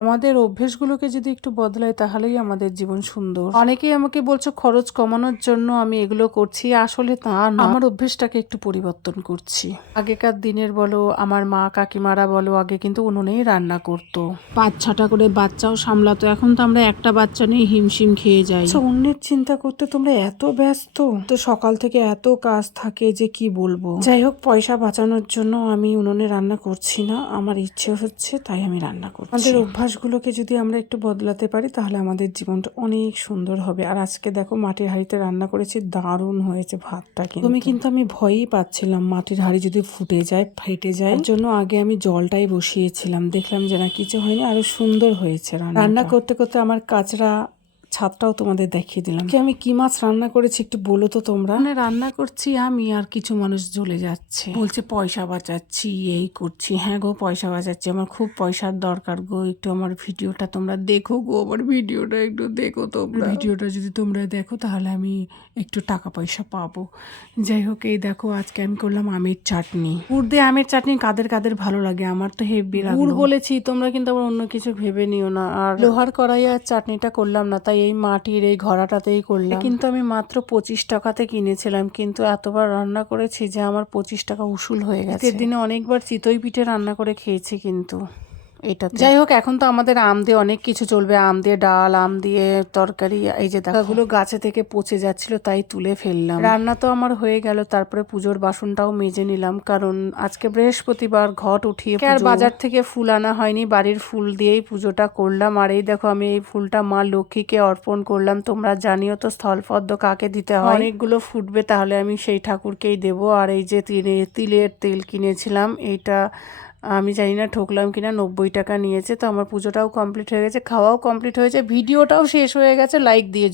আমাদের অভ্যেসগুলোকে যদি একটু বদলাই তাহলেই আমাদের জীবন সুন্দর। অনেকেই আমাকে বলছো খরচ কমানোর জন্য আমি এগুলো করছি, আসলে তা না, আমার অভ্যেসটাকে একটু পরিবর্তন করছি। আগেকার দিনের বলো, আমার মা কাকিমারা বলো, আগে কিন্তু উনুনেই রান্না করতো, 5-6টা করে বাচ্চাও সামলাতো। এখন তো আমরা একটা বাচ্চা নিয়ে হিমশিম খেয়ে যাই। অন্যের চিন্তা করতে তোমরা এত ব্যস্ত, তো সকাল থেকে এত কাজ থাকে যে কি বলবো। যাই হোক, পয়সা বাঁচানোর জন্য আমি উনুনে রান্না করছি না, আমার ইচ্ছে হচ্ছে তাই আমি রান্না করছি। আমাদের অভ্যাসগুলোকে যদি আমরা একটু বদলাতে পারি তাহলে আমাদের জীবনটা অনেক সুন্দর হবে। আর আজকে দেখো মাটির হাঁড়িতে রান্না করেছি, দারুণ হয়েছে ভাতটা। কিন্তু আমি ভয়ই পাচ্ছিলাম মাটির হাঁড়ি যদি ফুটে যায়, ফেটে যায়, এর জন্য আগে আমি জলটাই বসিয়েছিলাম। দেখলাম যে না, কিছু হয়নি, আরো সুন্দর হয়েছে রান্না করতে করতে আমার কাচরা ছাদটাও তোমাদের দেখিয়ে দিলাম। আমি কি মাছ রান্না করেছি একটু বলো তো তোমরা। রান্না করছি আমি, আর কিছু মানুষ জ্বলে যাচ্ছে, বলছে পয়সা বাঁচাচ্ছি, এই করছি। হ্যাঁ গো, পয়সা বাঁচাচ্ছি, আমার খুব পয়সার দরকার গো। একটু আমার ভিডিওটা তোমরা দেখো গো, আমার ভিডিওটা একটু দেখো তোমরা। ভিডিওটা যদি তোমরা দেখো তাহলে আমি একটু টাকা পয়সা পাবো। যাই হোক, এই দেখো আজকে আমি করলাম আমের চাটনি। গুড় দিয়ে আমের চাটনি কাদের কাদের ভালো লাগে, আমার তো হেভি লাগে। গুড় বলেছি, তোমরা কিন্তু আবার অন্য কিছু ভেবে নিও না। আর লোহার কড়াই আর চাটনিটা করলাম না, তাই এই মাটির এই ঘড়াটাতেই করলাম। কিন্তু আমি মাত্র 25 টাকাতে কিনেছিলাম, কিন্তু এতবার রান্না করেছি যে আমার 25 টাকা উসুল হয়ে গেছে। শীতের দিনে অনেকবার চিতই পিঠে রান্না করে খেয়েছি কিন্তু এটা। যাই হোক, এখন তো আমাদের আম দিয়ে অনেক কিছু চলবে, আম দিয়ে ডাল, আম দিয়ে তরকারি। এই যে টাকাগুলো গাছে থেকে পচে যাচ্ছিল, তাই তুলে ফেললাম। রান্না তো আমার হয়ে গেল, তারপরে পুজোর বাসনটাও মেজে নিলাম, কারণ আজকে বৃহস্পতিবার, ঘট উঠিয়ে আর বাজার থেকে ফুল আনা হয়নি, বাড়ির ফুল দিয়েই পুজোটা করলাম। আর এই দেখো, আমি এই ফুলটা মা লক্ষ্মীকে অর্পণ করলাম। তোমরা জানিও তো স্থলপদ্ম কাকে দিতে হয়। অনেকগুলো ফুটবে, তাহলে আমি সেই ঠাকুরকেই দেব। আর এই যে তিলের তেল কিনেছিলাম, এইটা আমি জানি না ঠকলাম কিনা, 90 টাকা নিয়েছে। তো আমার পুজোটাও কমপ্লিট হয়ে গেছে, খাওয়াও কমপ্লিট হয়েছে, ভিডিওটাও শেষ হয়ে গেছে। লাইক দিয়ে